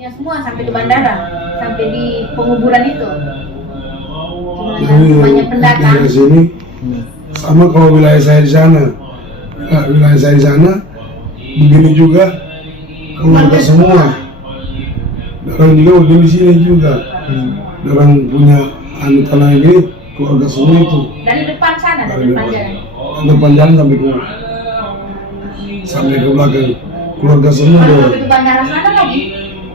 Ya semua sampai di bandara, sampai di penguburan itu. Jadi Banyak pendatang. dari sini sama kalau wilayah saya di sana. Wilayah saya di sana begini juga keluarga semua. Orang juga begini di sini juga. Orang punya anu tanah ini keluarga semua itu. Dari depan sana, dari depan jalan. Depan jalan sampai ke belakang keluarga semua. Kalau sampai ke bandara sana lagi,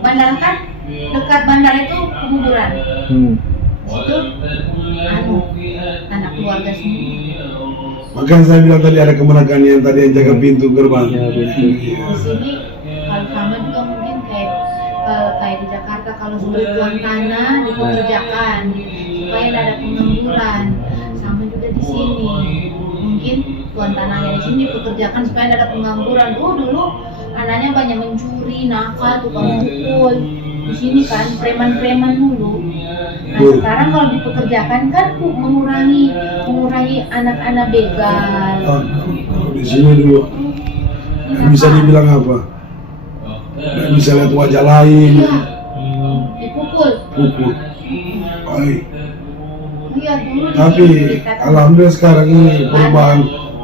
bandara kan dekat bandara itu penguburan. Situ anu anak keluarga semua. Makanya saya bilang tadi ada kemenakan yang tadi yang jaga pintu gerbang. Di sini kalau sama juga mungkin kayak di Jakarta kalau sudah tuan tanah dipekerjakan supaya tidak ada pengangguran. Sama juga di sini mungkin tuan tanahnya di sini dipekerjakan supaya tidak ada pengangguran. Dulu anaknya banyak mencuri, nakal, tukang pukul. Di sini kan preman-preman dulu. Nah sekarang kalau dipekerjakan kan mengurangi anak-anak begal. Kalau di sini dulu bisa dibilang apa? Nggak bisa lihat wajah lain. Iya. Dipukul. Baik. Iya dulu. Tapi alhamdulillah sekarang ini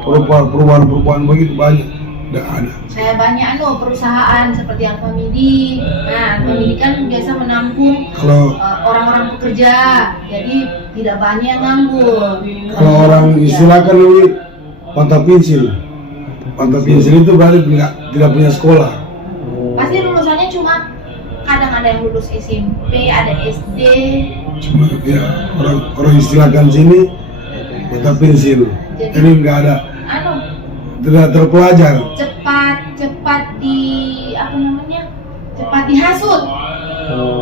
perubahan begitu banyak. Tidak ada. Saya banyak perusahaan seperti Alfamidi. Nah, Alfamidi kan biasa menampung orang-orang pekerja, jadi tidak banyak yang nganggur. Kalau orang istilahkan ini pantat pensil. Pantat pensil itu berarti tidak punya sekolah. Pasti lulusannya cuma kadang ada yang lulus SMP, ada SD. Cuma ya orang istilahkan sini pantat pensil. Jadi nggak ada. Tidak terpelajar. Cepat dihasut.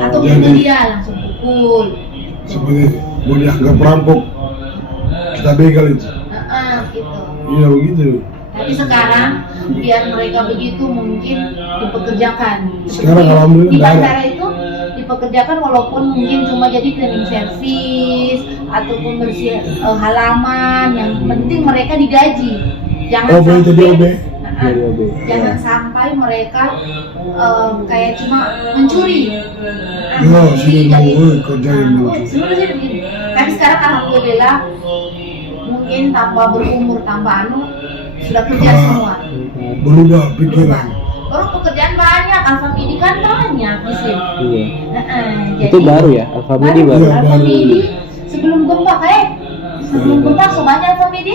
Atau bunuh dia langsung pukul. Seperti mau dianggap perampok, kita begal itu. Gitu. Iya begitu. Tapi sekarang biar mereka begitu mungkin dipekerjakan. Sekarang alhamdulillah di bandara itu dipekerjakan walaupun mungkin cuma jadi cleaning service ataupun bersih halaman. Yang penting mereka digaji. Jangan sampai mereka kayak cuma mencuri. Tapi sekarang alhamdulillah mungkin tambah berumur tambah sudah kerja semua. Berubah pikiran. Orang pekerjaan banyak, Alfamidi kan banyak di sini. Itu baru ya, Alfamidi baru. Alfamidi sebelum gempa sebanyak Alfamidi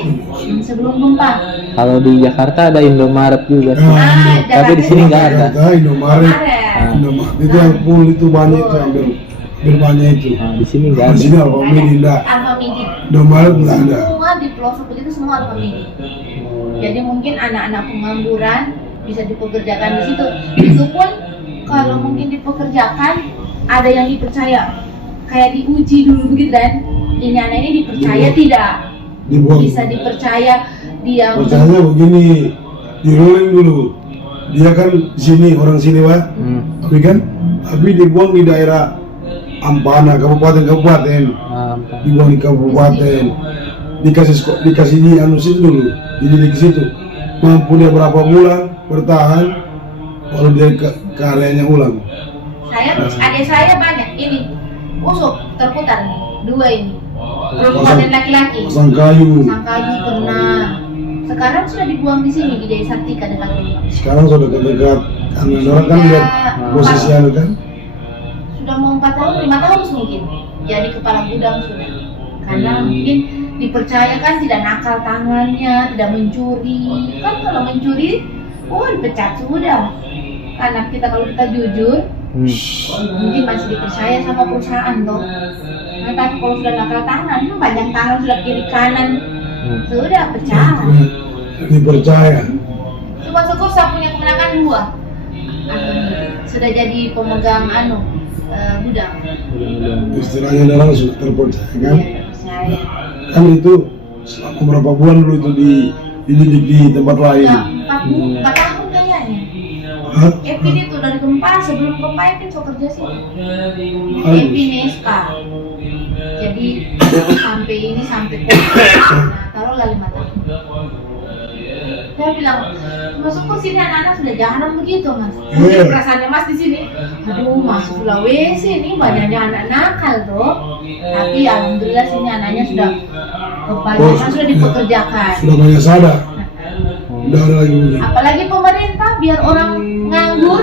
sebelum gempa. Kalau di Jakarta ada Indomaret juga sih. Tapi di sini nggak ada. Indomaret itu yang full itu banyak itu hampir banyak itu. Di sini nggak ada. Di sini Alfamidi enggak. Indomaret nggak ada. Semua di pelosok begitu semua Alfamidi. Jadi mungkin anak-anak pengangguran bisa dipekerjakan di situ. Itu pun kalau mungkin dipekerjakan ada yang dipercaya kayak diuji dulu begitu kan. Ini anak ini dipercaya tidak? Bisa dipercaya dia. Percaya begini, di rolling dulu. Dia kan sini orang sini tapi dibuang di daerah Ampana, kabupaten. Dibuang di kabupaten. Dikasih di situ dulu, dididik di situ. Mampu dia berapa bulan bertahan, lalu dia ke areanya ulang. Adik saya banyak ini usuk terputar nih, 2 ini. Perempuan dan laki-laki. Pasangkayu pernah. Sekarang sudah dibuang di sini di Desa Sartika dekat rumah. Sekarang sudah dekat. Orang kan lihat posisi kan. Sudah mau 4 tahun, 5 tahun mungkin. Jadi kepala gudang sudah. Karena mungkin dipercayakan tidak nakal tangannya, tidak mencuri. Kan kalau mencuri, dipecat sudah. Anak kita kalau kita jujur, mungkin masih dipercaya sama perusahaan toh. Nah, tapi kalau sudah nakal tangan, panjang tangan sudah kiri kanan, sudah pecah. Dipercaya. Cuma syukur saya punya kemenangan 2. Sudah jadi pemegang gudang. Istilahnya orang sudah terpercaya kan? Iya, terpercaya. Kan itu selama berapa bulan dulu itu dididik di tempat lain? 4 tahun kayaknya. Epi itu dari gempa, sebelum gempa Epi so kerja sih. Epi Neska. Jadi sampai taruhlah 5 tahun. Saya bilang, Masuk ke sini anak-anak sudah jarang begitu mas. Iya. Mungkin perasaannya mas di sini, aduh masuk Sulawesi ini banyaknya anak nakal tuh. Tapi alhamdulillah sini anaknya sudah kebanyakan sudah dipekerjakan. Sudah banyak sadar. Udah ada lagi begini. Apalagi pemerintah biar orang nganggur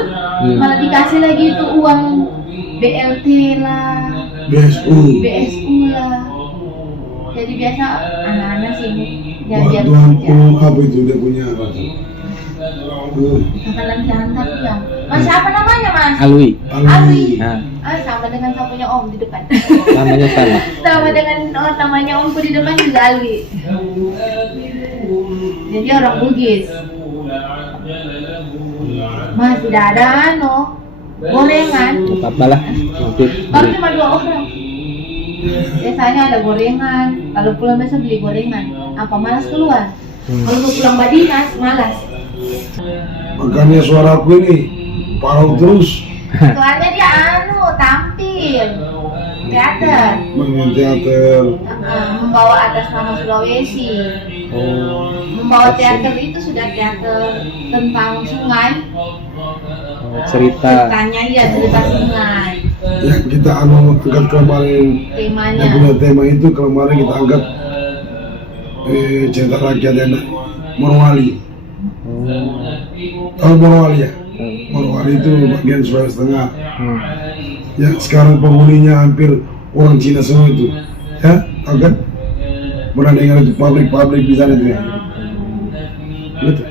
malah dikasih lagi itu uang BLT lah, BSU. BSU lah. Jadi biasa anak-anak sini jajan Bantuan kerja. apa itu dia punya apa tuh? Makanan diantar ya. Mas siapa namanya mas? Alwi. Alwi. Nah, Sama dengan saya punya om di depan. namanya sama. Sama dengan namanya omku di depan juga Alwi. Jadi orang Bugis. Mas tidak ada gorengan. Tidak apa lah. Nanti Baru cuma 2 orang. Biasanya ada gorengan. Kalau pulang biasa beli gorengan. Apa malas keluar? Kalau mau pulang Badinas malas. Makanya suara aku ini parau terus. Soalnya dia tampil teater. Main teater. Membawa atas nama Sulawesi. Membawa teater itu sudah teater tentang sungai. cerita. Ceritanya ya cerita sungai. Yang kita angkat kemarin, Temanya. yang punya tema itu kemarin kita angkat cerita rakyat yang Morowali. Tahu Morowali ya? Morowali itu bagian Sulawesi Tengah. Yang sekarang penghuninya hampir orang Cina semua itu. Ya, tahu kan? Pernah dengar itu pabrik-pabrik di sana itu ya? Betul.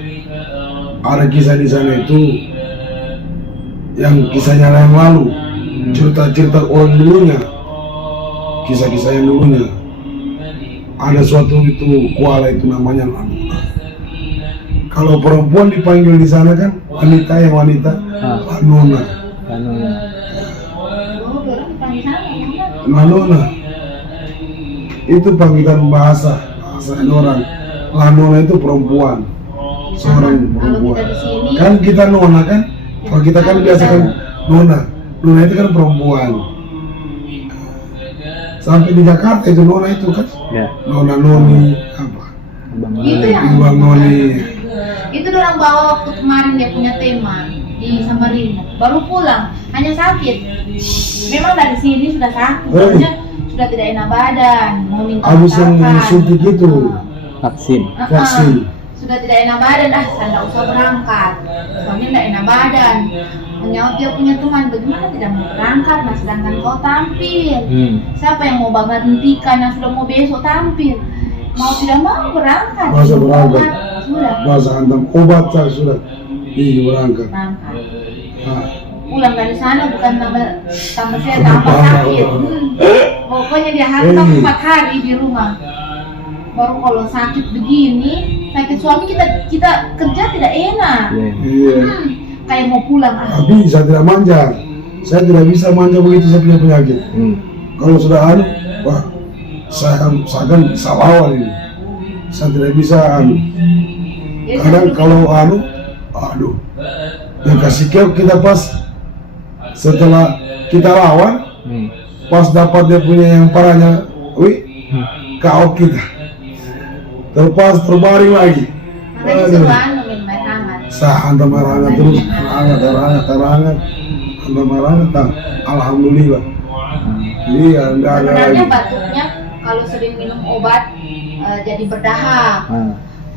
Ada kisah di sana itu yang kisahnya yang lalu, cerita-cerita orang dulunya, kisah-kisah yang dulunya. Ada suatu itu kuala itu namanya Lanona. Kalau perempuan dipanggil di sana kan wanita yang wanita Lanona. Oh, orang dipanggil sana, mana? Lanona itu panggilan bahasa orang. Lanona itu perempuan, seorang perempuan. Kalau kita di sini, Kan kita nona kan, kalau kita kan biasa kan nona itu kan perempuan. Sampai di Jakarta itu nona itu kan, Ya. nona noni apa, itu yang imbang noni. itu orang bawa waktu kemarin dia punya tema di Samarinda. Baru pulang, hanya sakit. Memang dari sini sudah sakit, soalnya sudah tidak enak badan, mau minta Habis yang makan. suntik itu, Vaksin. vaksin. Sudah tidak enak badan, saya tidak usah berangkat. Soalnya tidak enak badan. Menjawab dia punya teman, bagaimana tidak mau berangkat, nah sedangkan kau tampil. Siapa yang mau berhentikan yang sudah mau besok tampil? Mau tidak mau berangkat. Masa berangkat? Sudah. Bahasa hantam obat saya sudah berangkat. Berangkat. Nah, Pulang dari sana bukan tambah saya tambah sakit. Pokoknya dia hantam 4 hari di rumah. Baru kalau sakit begini, sakit suami kita kerja tidak enak. iya. Kayak mau pulang. Tapi saya tidak manja. Saya tidak bisa manja begitu saya punya penyakit. Kalau sudah wah, saya kan sawawan ini. Saya tidak bisa Jadi Kadang saya kalau aduh, yang kasih keok kita pas setelah kita lawan, pas dapat dia punya yang parahnya, KO kita. Terpas terbaring lagi. makanya suruh minum air hangat. Sah hantam air hangat terus, air hangat. Hantam air hangat, alhamdulillah. Iya, enggak ada Sebenarnya lagi. batuknya kalau sering minum obat jadi berdahak.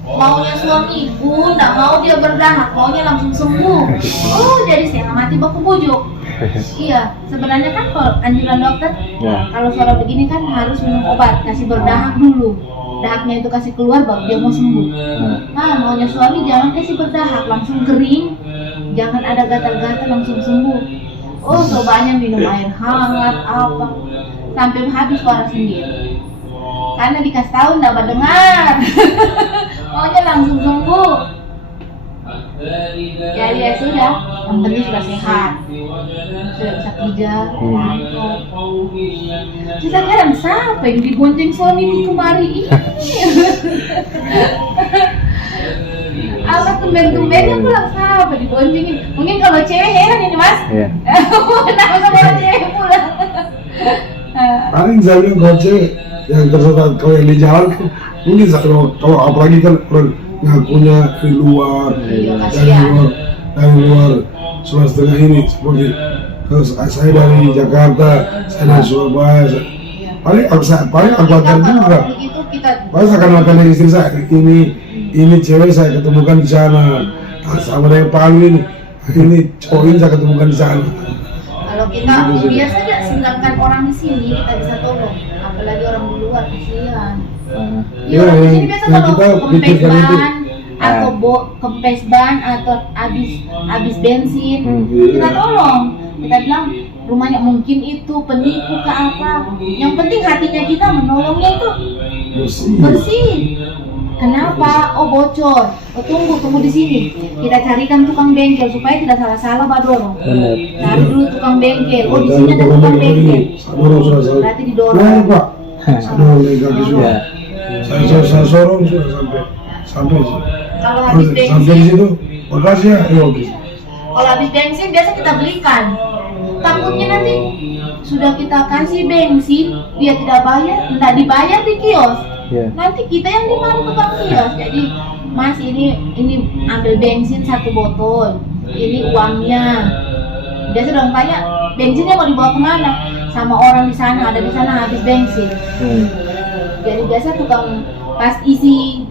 Maunya suami pun tidak mau dia berdahak, maunya langsung sembuh. Oh, jadi setengah mati baku bujuk. Iya, sebenarnya kan kalau anjuran dokter, kalau suara begini kan harus minum obat, kasih berdahak dulu. Dahaknya itu kasih keluar baru dia mau sembuh. Nah, maunya suami jangan kasih berdahak, langsung kering, jangan ada gatal-gatal langsung sembuh. Oh, cobanya minum air hangat apa, sampai habis suara sendiri. Karena dikasih tahu nggak mendengar, maunya langsung sembuh. Jadi ya sudah, yang penting sudah sehat, sudah bisa kerja. Kita kadang siapa yang dibonceng suamiku kemari ini? Apa tumben-tumbennya pulang siapa diboncengin? Mungkin kalau cewek heran ini mas. Kenapa sama orang cewek pulang? Paling saya bilang kalau cewek yang tersesat kalau yang di jalan kan mungkin kalau apalagi kan orang ngakunya dari luar, Iya, dari luar Sulawesi Tengah ini seperti saya dari Jakarta, saya dari Surabaya. Paling aku antar juga. Begitu kita Paling saya kenalkan dengan istri saya, ini cewek saya ketemukan di sana, sama dengan Pak ini cowok ini saya ketemukan di sana. kalau kita biasa aja sedangkan orang di sini kita bisa tolong, apalagi orang di luar kasihan. Ya, Orang di sini biasa yang kalau kita kempes pikirkan itu. ban atau kempes ban atau habis bensin, kita tolong. Kita bilang rumahnya mungkin itu penipu ke apa. Yang penting hatinya kita menolongnya itu bersih. Kenapa? Oh bocor. Oh tunggu di sini. Kita carikan tukang bengkel supaya tidak salah-salah badorong. Benar. Cari dulu tukang bengkel. Oh di sini ada tukang bengkel. Berarti didorong. Pak, dorong lagi kaki sudah. Ya. Saya sorong sudah sampai. Kalau habis Sampai di bensin, situ, makasih ya. Oke. kalau habis bensin biasa kita belikan. Takutnya nanti sudah kita kasih bensin, dia tidak bayar, tidak dibayar di kios. Ya. Nanti kita yang dimana tukang kios. Jadi Mas ini ambil bensin 1 botol, ini uangnya. Biasa dong tanya bensinnya mau dibawa kemana? Sama orang di sana, ada di sana habis bensin. Jadi biasa tukang pas isi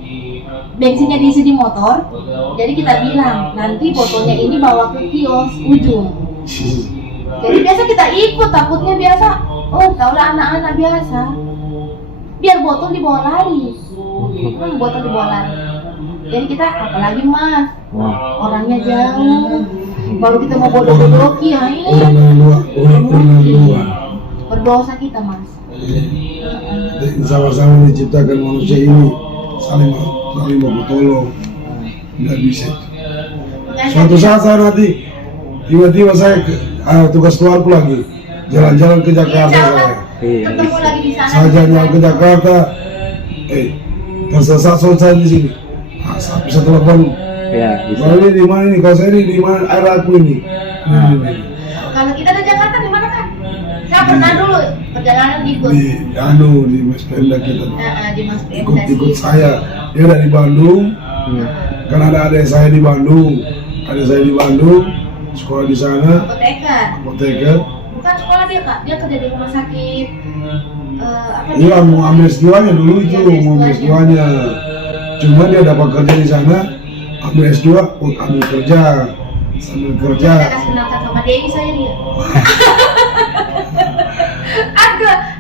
bensinnya diisi di motor, jadi kita bilang nanti botolnya ini bawa ke kios ujung. Jadi biasa kita ikut, takutnya biasa, oh taulah anak-anak biasa, biar botol dibawa lari, botol dibawa lari. Jadi kita apalagi Mas, orangnya jauh, baru kita mau bodoh-bodohi, Orang dari luar. berdosa kita Mas. Sama-sama diciptakan manusia ini saling bertolong. Nggak bisa. Suatu saat saya nanti tiba-tiba saya tugas keluarku lagi jalan-jalan ke Jakarta saya. Ketemu lagi di sana. Saya jalan ke Jakarta, tersesat selesai di sini. Saya bisa telepon. Ya, bisa. Kalau ini di mana ini? Kalau saya ini di mana? Air aku ini. Kalau kita di Jakarta di mana kan? Saya pernah dulu perjalanan ikut. Di Mas Pemda kita. Di Mas Pemda Ikut sih. saya. Dia dari Bandung. Kan ada adik saya di Bandung. Sekolah di sana. Apoteker. Bukan sekolah dia Kak, dia kerja di rumah sakit. Iya mau ambil S2-nya dulu itu, Iya, mau ambil S2-nya. Cuma dia dapat kerja di sana, ambil S2, ambil kerja. Sambil kerja. Saya kasih kenalkan sama Dewi saya dia.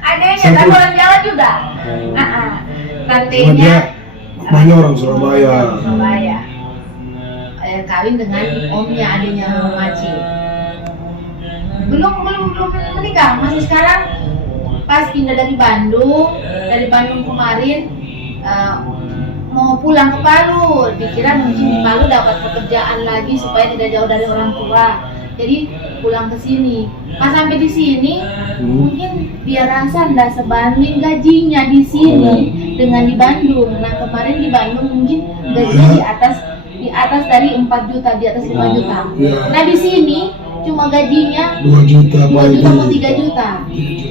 Adanya kan orang Jawa juga. Cuma Tantenya dia mamanya orang Surabaya. Kawin dengan omnya adiknya Maci. Belum menikah, masih sekarang pas pindah dari Bandung kemarin mau pulang ke Palu, dikira mungkin di Palu dapat pekerjaan lagi supaya tidak jauh dari orang tua. Jadi pulang ke sini. Pas sampai di sini, mungkin dia rasa nggak sebanding gajinya di sini dengan di Bandung. Nah kemarin di Bandung mungkin gajinya di atas dari 4 juta, di atas 5 juta. Nah di sini cuma gajinya 2 juta atau 3 juta.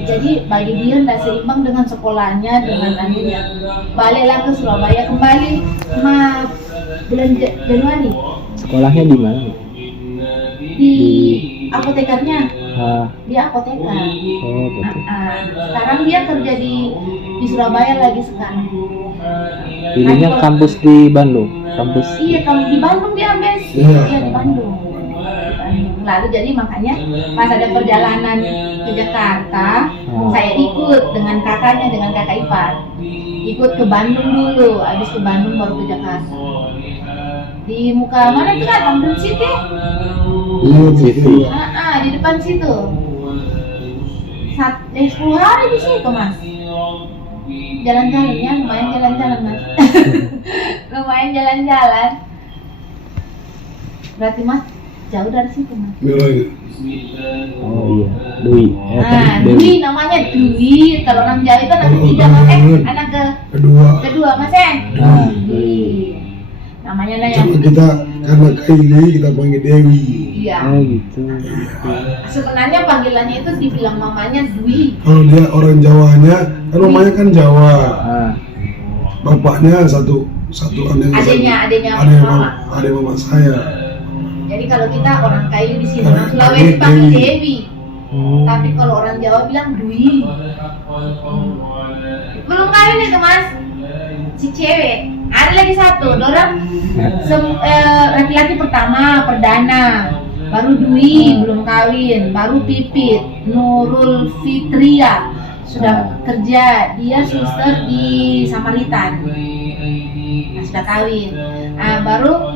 Jadi bagi dia nggak seimbang dengan sekolahnya, dengan anunya. Baliklah ke Surabaya kembali bulan Januari. Sekolahnya di mana? Di apotekernya. Dia apoteker. Oh, betul. Sekarang dia kerja di Surabaya lagi sekarang. Ininya kampus di Bandung. Kampus. Iya, kalau di Bandung dia ambil sih. Iya di Bandung. Lalu jadi makanya pas ada perjalanan ke Jakarta, saya ikut dengan kakaknya, dengan kakak ipar. Ikut ke Bandung dulu, habis ke Bandung baru ke Jakarta. Di muka mana tuh Kak? Tamrin City? Iya, gitu. Di depan situ. 10 hari di situ Mas. Jalan-jalan ya, lumayan jalan-jalan Mas. Lumayan jalan-jalan. Berarti Mas jauh dari situ Mas. Oh iya, Dwi. Dwi namanya Dwi. Kalau orang Jawa itu anak ketiga Mas. Anak kedua Mas Dwi. Namanya yang Cuma kita karena Kaili kita panggil Dewi. Iya. Oh gitu. Sebenarnya panggilannya itu dibilang mamanya Dwi. Kalau dia orang Jawanya, kan mamanya kan Jawa. Ah, Bapaknya satu satu orang yang adanya ada mama saya. Jadi kalau kita orang Kaili di sini, Orang orang Sulawesi Kaili, panggil Dewi. Dewi. Tapi kalau orang Jawa bilang Dwi. Belum kawin itu mas, si cewek. Ada lagi satu, orang laki-laki pertama, perdana. Baru Dwi, belum kawin. Baru Pipit, Nurul Fitria. Sudah kerja, dia suster di Samaritan. Nah, sudah kawin. Nah, baru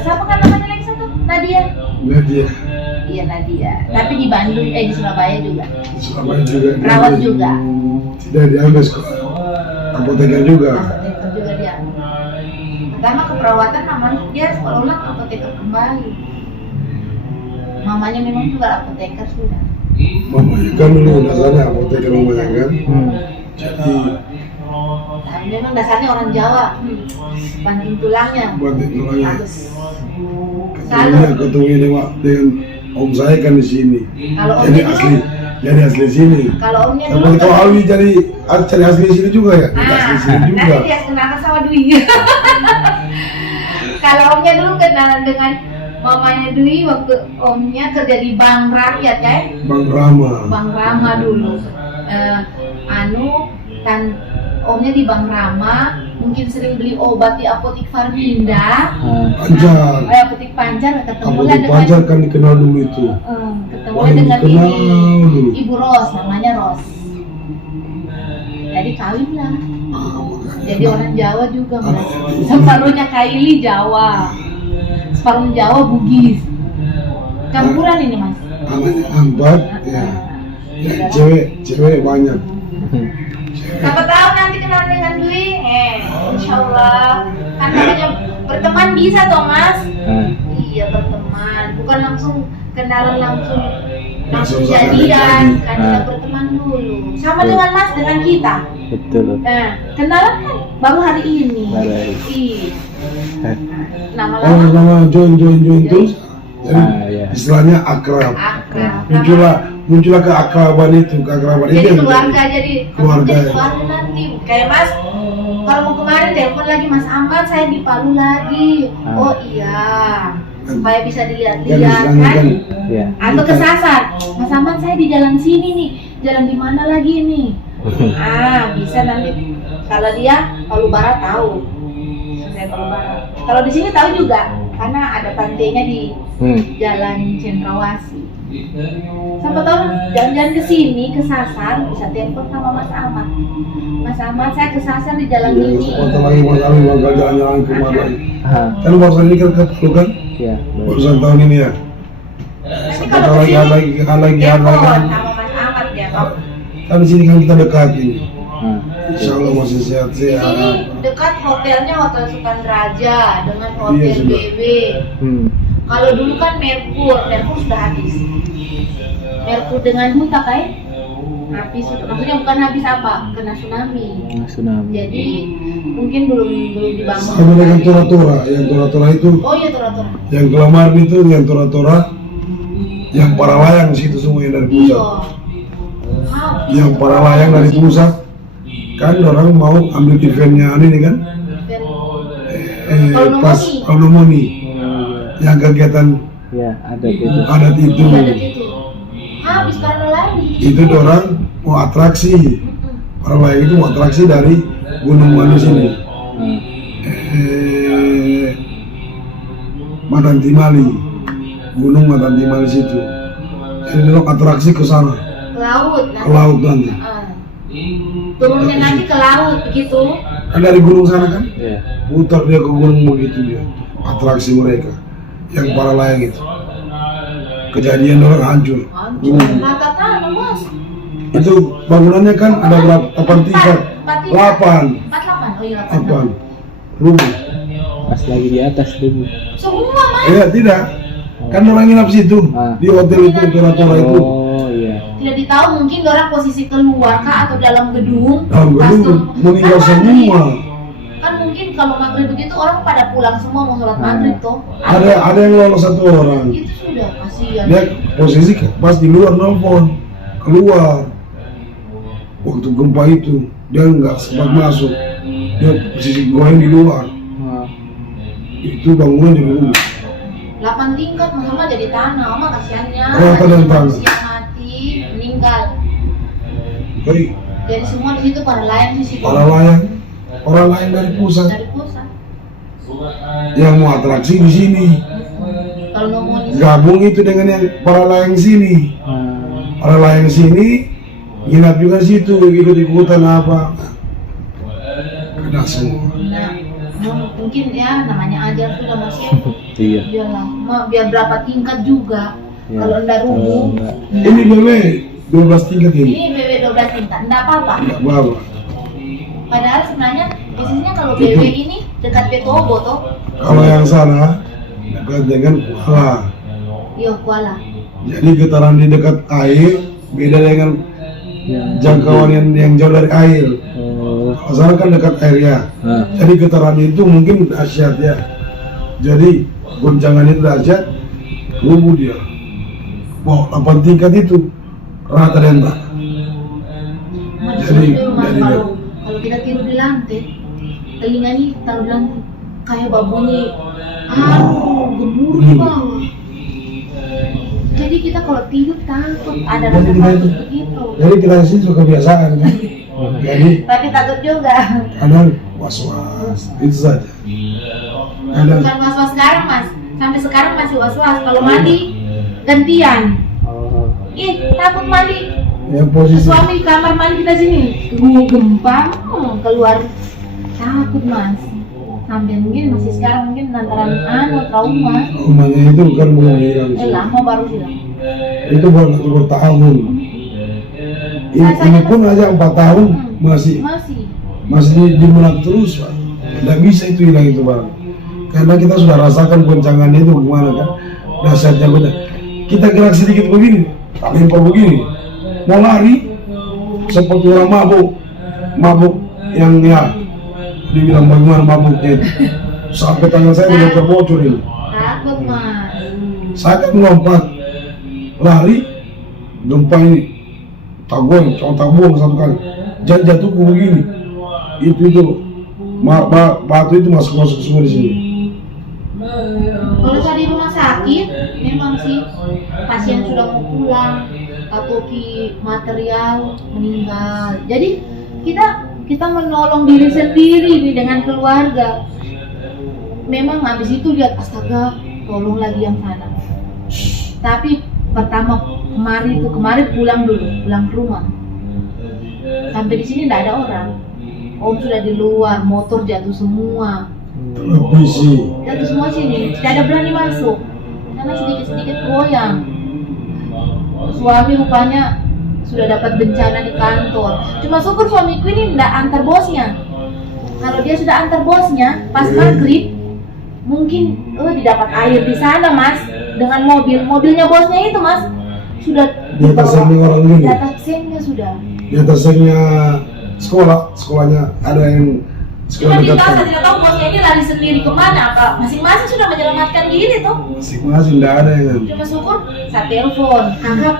siapa kan namanya lagi satu? Nadia. Iya Nadia. Tapi di Bandung, di Surabaya juga. Di Surabaya juga. Perawat juga. Tidak diambil sekolah. Apoteker juga. Apoteker juga dia. Pertama keperawatan, namanya dia sekolah ulang apoteker kembali. Mamanya memang juga apoteker sudah. Mamanya kan dulu dasarnya apoteker mamanya kan. Jadi memang dasarnya orang Jawa. Banting tulangnya. Harus. Ketemu dengan om saya kan di sini. Kalau Jadi omnya jadi asli sini. Kalau omnya Tapi dulu kalau Alwi cari asli sini juga ya? Asli sini juga. nanti dia kenalkan sama Dwi. Kalau omnya dulu kenalan dengan mamanya Dwi waktu omnya kerja di Bank Rakyat kan? Bang Rama. Bank Rama dulu. Omnya di Bank Rama, mungkin sering beli obat di apotik Farminda. Pancar. Apotik Pancar, ketemu Apotik Pancar kan dikenal dulu itu. ketemu Paling dengan dikenal dulu. Ibu Ros, namanya Ros. Jadi kawin lah. Jadi orang Jawa juga, Mas. Separuhnya Kaili Jawa, separuh Jawa Bugis. Campuran ini, Mas. Anaknya 4 ya. Ya, cewek banyak. Siapa tahu nanti kenal dengan Dwi, insya Allah. Kan namanya berteman bisa toh Mas. Iya berteman, bukan langsung kenalan langsung jadian. Kan kita berteman dulu. Sama dengan Mas, dengan kita. Betul. Nah, kenalan kan baru hari ini. Iya. Nama join terus. Jadi Ya. istilahnya akrab. Muncullah keakraban itu Jadi yang keluarga, jadi keluarga. jadi keluarga nanti. Kayak Mas, kalau mau kemarin telepon lagi Mas Ahmad, saya di Palu lagi. Oh iya, supaya bisa dilihat-lihat kan. Ya. Atau kesasar, Mas Ahmad saya di jalan sini nih, jalan di mana lagi nih? Bisa nanti. Kalau dia Palu Barat tahu, saya Palu Barat. Kalau di sini tahu juga, karena ada pantainya di Jalan Cendrawasih. Siapa tahu jalan-jalan ke sini, ke Sasar, bisa telepon sama Mas Ahmad. Mas Ahmad, saya ke Sasar di jalan ini. Sebentar lagi Mas Alwi bakal jalan-jalan kemana lagi. Kan barusan ini kan ke Palu kan? Ya. Barusan tahun ini ya. Nanti Sebentar kalau lagi kesini, ada lagi. telepon sama Mas Ahmad ya. Kan di sini kan kita dekat ini. Ah. Insya Allah masih Di sehat-sehat. sini dekat hotelnya Hotel Sultan Raja dengan Hotel Iya, sudah. BW. Hmm. Kalau dulu kan Merkur sudah habis. Merkur dengan Huta kayak habis, maksudnya bukan habis apa, kena tsunami. Tsunami. Jadi mungkin belum dibangun. Sama dengan Tora-Tora, yang Tora-Tora itu, Oh iya Tora-Tora. yang Kelamar itu, yang Tora-Tora, yang para layang situ semua yang dari pusat. Iya. Habis. Yang para layang dari pusat, kan orang mau ambil eventnya ini kan, pas Alnomoni, yang kegiatan Ya, ada gitu. adat itu. Iya, ada itu. Habis karena lagi. Itu orang mau atraksi. Para layang itu mau atraksi dari Gunung Manus ini. Matantimali, Gunung Matantimali situ. Jadi orang atraksi ke sana, Ke laut ke laut nanti. Turunnya nanti ke laut begitu. Kan dari gunung sana kan, Ya. putar dia ke gunung begitu dia. Atraksi mereka, yang para layang itu. Kejadian orang hancur. Rata tanah Mas. Itu bangunannya kan ada berapa? 8 tingkat? 8. 48. Oh iya 8 48. rumah. Pas lagi di atas dulu. Semua Mas. Ya tidak. Kan orang nginap situ di hotel itu, Tora-Tora itu. Oh iya. Tidak ditahu mungkin orang posisi keluar kah atau dalam gedung. Dalam gedung meninggal Kan maghrib. semua. Kan mungkin kalau maghrib begitu orang pada pulang semua mau sholat maghrib toh. Ada yang lolos 1 orang. Itu sudah kasihan. Dia posisi pas di luar nelfon keluar waktu gempa itu dia nggak sempat masuk, dia posisi goreng di luar. Itu bangunan di rumah. 8 tingkat mama jadi tanah, mama kasihannya. Rata dan tanah. Manusia mati, meninggal. Baik, Jadi semua di situ para layang di situ. orang lain dari pusat Dari pusat. yang mau atraksi di sini. Kalau ngomong di Gabung itu dengan yang para layang sini. Para layang sini nginap juga di situ, ikut-ikutan apa. Kena semua. mungkin ya namanya ajar sudah masih. Iya. Iyalah, biar berapa tingkat juga. Ya. Kalau ndak rubuh. Ini BW 12 tingkat ini. Ini BW 12 tingkat, ndak apa-apa. Tidak bawa. Padahal sebenarnya posisinya kalau BW ini dekat Petobo toh. Kalau yang sana dekat dengan Kuala. Iya, Kuala. Jadi getaran di dekat air beda dengan jangkauan yang jauh dari air. Kalau sana kan dekat air ya. Jadi getaran itu mungkin dahsyat ya. Jadi goncangan itu dahsyat, rubuh dia. Wow, 8 tingkat itu rata dan tak. Jadi kalau kita tidur di lantai, telinga ini taruh di lantai kayak babunyi, gemuruh di bawah. Jadi kita kalau tidur takut, ada rasa takut begitu. Jadi kita sih suka kebiasaan kan. Jadi Tapi takut juga. kadang was-was itu saja. Kadang Bukan was-was sekarang mas, sampai sekarang masih was-was. Kalau mandi gantian. Takut mandi. yang posisi Suami kamar mandi kita sini, gempa keluar, takut mas. Sampai mungkin masih sekarang mungkin lantaran trauma. rumahnya itu kan belum hilang. Lama baru hilang. Itu baru 2 tahun. Ini pun aja 4 tahun masih dimenang terus Pak. Tidak bisa itu hilang itu barang. Karena kita sudah rasakan goncangannya itu gimana kan. Dasarnya beda. Kita gerak sedikit begini, lempar begini. Mau lari seperti orang mabuk yang ya dibilang bagaimana mabuknya itu. Sampai tangan saya udah terbocor ini. Takut mas. Saya kan melompat lari, gempa ini tabuang, contoh buang satu kali, jatuhku begini, itu batu itu masuk semua di sini. Kalau cari rumah sakit, memang sih pasien sudah mau pulang atau material meninggal. Jadi kita menolong diri sendiri nih dengan keluarga. Memang habis itu lihat astaga, tolong lagi yang sana. Tapi kemarin pulang ke rumah. Sampai di sini tidak ada orang. Om sudah di luar, motor jatuh semua. Televisi. Jatuh semua sini, tidak ada berani masuk. Karena sedikit-sedikit goyang. Suami rupanya sudah dapat bencana di kantor. Cuma syukur suamiku ini tidak antar bosnya. Kalau dia sudah antar bosnya, pas maghrib mungkin didapat air di sana mas, dengan mobilnya bosnya itu mas sudah Di atas sengnya orang ini. Di atas sengnya sudah. Di atas sengnya sekolahnya ada yang Cuma sekolah kita dekat. tidak tahu bosnya ini lari sendiri kemana, apa masing-masing sudah menyelamatkan diri tuh. Masing-masing tidak ada yang. Cuma syukur saya telepon, kakak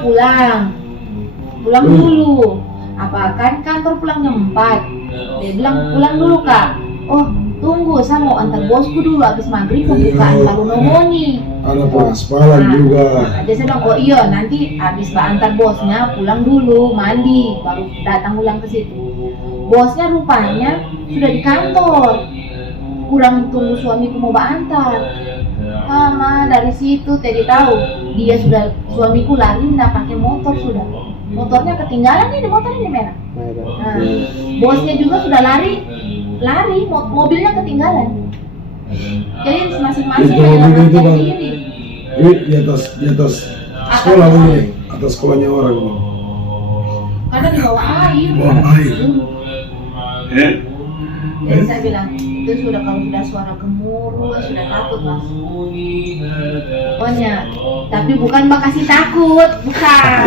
pulang dulu. Apa kan kantor pulang jam 4. Dia bilang pulang dulu kak. Oh tunggu, saya mau antar bosku dulu habis maghrib pembukaan baru nomoni. Ada pengaspalan juga. Dia bilang oh iya nanti habis antar bosnya pulang dulu mandi baru datang ulang ke situ. Bosnya rupanya sudah di kantor. Kurang tunggu suamiku mau antar. Mama dari situ tadi tahu dia suamiku lari nggak pakai motor sudah. Motornya ketinggalan nih, motornya di merah. Nah, bosnya juga sudah lari, mobilnya ketinggalan. Jadi masing-masing Itu mobil itu menyelamatkan bang. diri. Ini di atas sekolah ini, atas sekolahnya orang ini. Karena di bawah air. Bawah air. Jadi saya bilang itu sudah kalau sudah suara gemuruh sudah takut mas. Pokoknya, tapi bukan makasih takut, bukan.